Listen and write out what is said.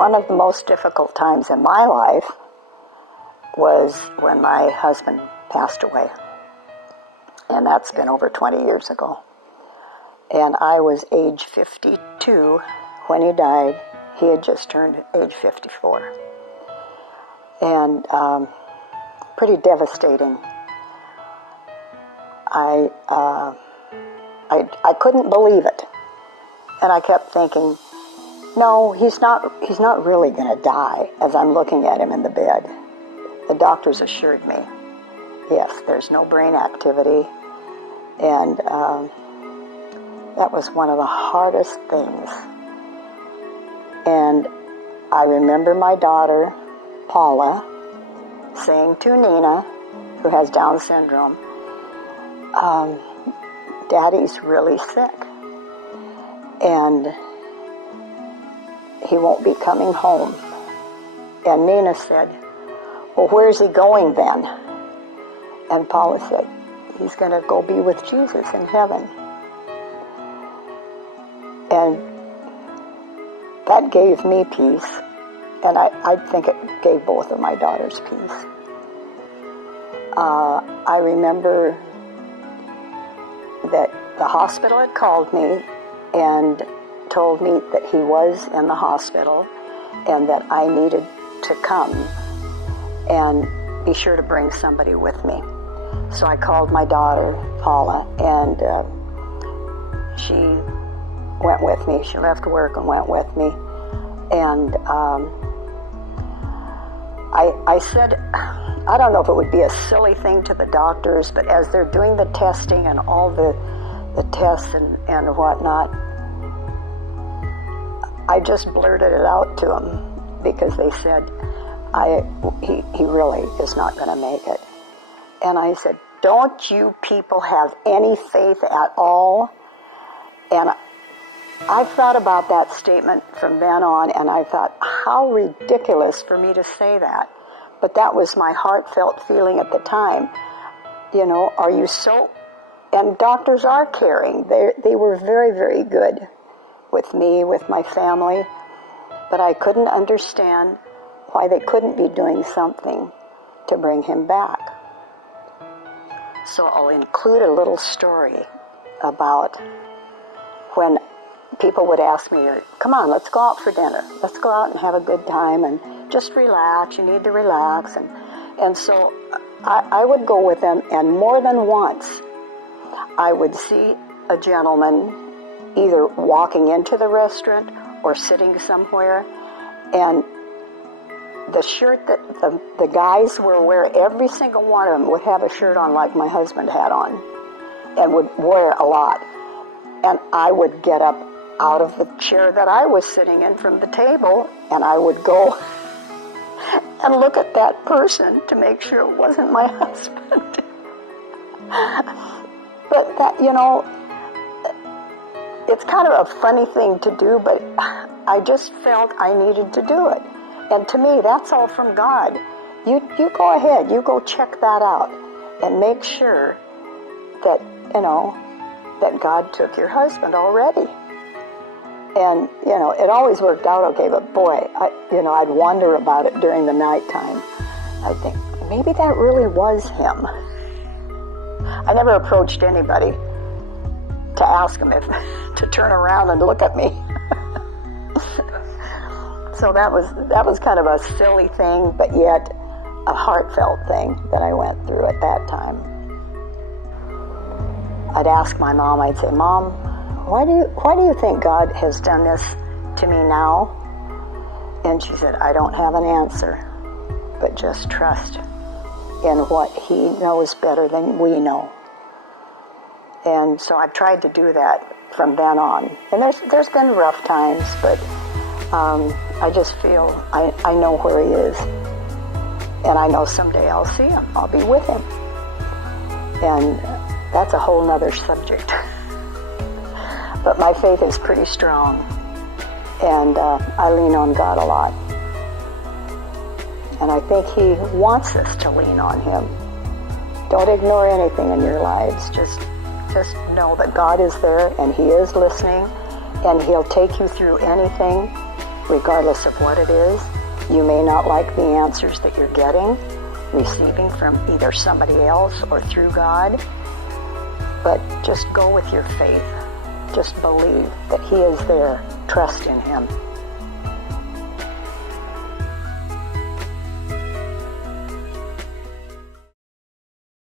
one of the most difficult times in my life was when my husband passed away. And that's been over 20 years ago. And I was age 52 when he died. He had just turned age 54. And pretty devastating. I couldn't believe it. And I kept thinking, no, he's not really going to die, as I'm looking at him in the bed. The doctors assured me, yes, there's no brain activity. And that was one of the hardest things. And I remember my daughter, Paula, saying to Nina, who has Down syndrome, Daddy's really sick. And he won't be coming home. And Nina said, well, where's he going then? And Paula said, he's going to go be with Jesus in heaven. And that gave me peace. And I think it gave both of my daughters peace. I remember that the hospital had called me and told me that he was in the hospital and that I needed to come and be sure to bring somebody with me. So I called my daughter, Paula, and she went with me. She left work and went with me. And I said, I don't know if it would be a silly thing to the doctors, but as they're doing the testing and all the tests and whatnot, I just blurted it out to them because they said, he really is not going to make it. And I said, don't you people have any faith at all? And I've thought about that statement from then on, and I thought, how ridiculous for me to say that. But that was my heartfelt feeling at the time. You know, are you so... And doctors are caring. They were very, very good with me, with my family. But I couldn't understand why they couldn't be doing something to bring him back. So I'll include a little story about when people would ask me, come on, let's go out for dinner. Let's go out and have a good time and just relax. You need to relax. And so I would go with them, and more than once, I would see a gentleman either walking into the restaurant or sitting somewhere, and the shirt that the guys were wearing, every single one of them would have a shirt on like my husband had on, and would wear a lot. And I would get up out of the chair that I was sitting in from the table, and I would go and look at that person to make sure it wasn't my husband. But that, you know, it's kind of a funny thing to do, but I just felt I needed to do it. And to me, that's all from God. You go ahead, you go check that out and make sure that, you know, that God took your husband already. And, you know, it always worked out okay, but boy, I'd wonder about it during the nighttime. I'd think, maybe that really was him. I never approached anybody to ask them if to turn around and look at me. So that was kind of a silly thing, but yet a heartfelt thing that I went through at that time. I'd ask my mom, I'd say, Mom, why do you think God has done this to me now? And she said, I don't have an answer, but just trust in what he knows better than we know. And so I've tried to do that from then on. And there's been rough times, but I just feel I know where he is. And I know someday I'll see him. I'll be with him. And that's a whole nother subject. But my faith is pretty strong. And I lean on God a lot. And I think he wants us to lean on him. Don't ignore anything in your lives. Just know that God is there and he is listening, and he'll take you through anything regardless of what it is. You may not like the answers that you're getting, receiving from either somebody else or through God, but just go with your faith. Just believe that He is there. Trust in Him.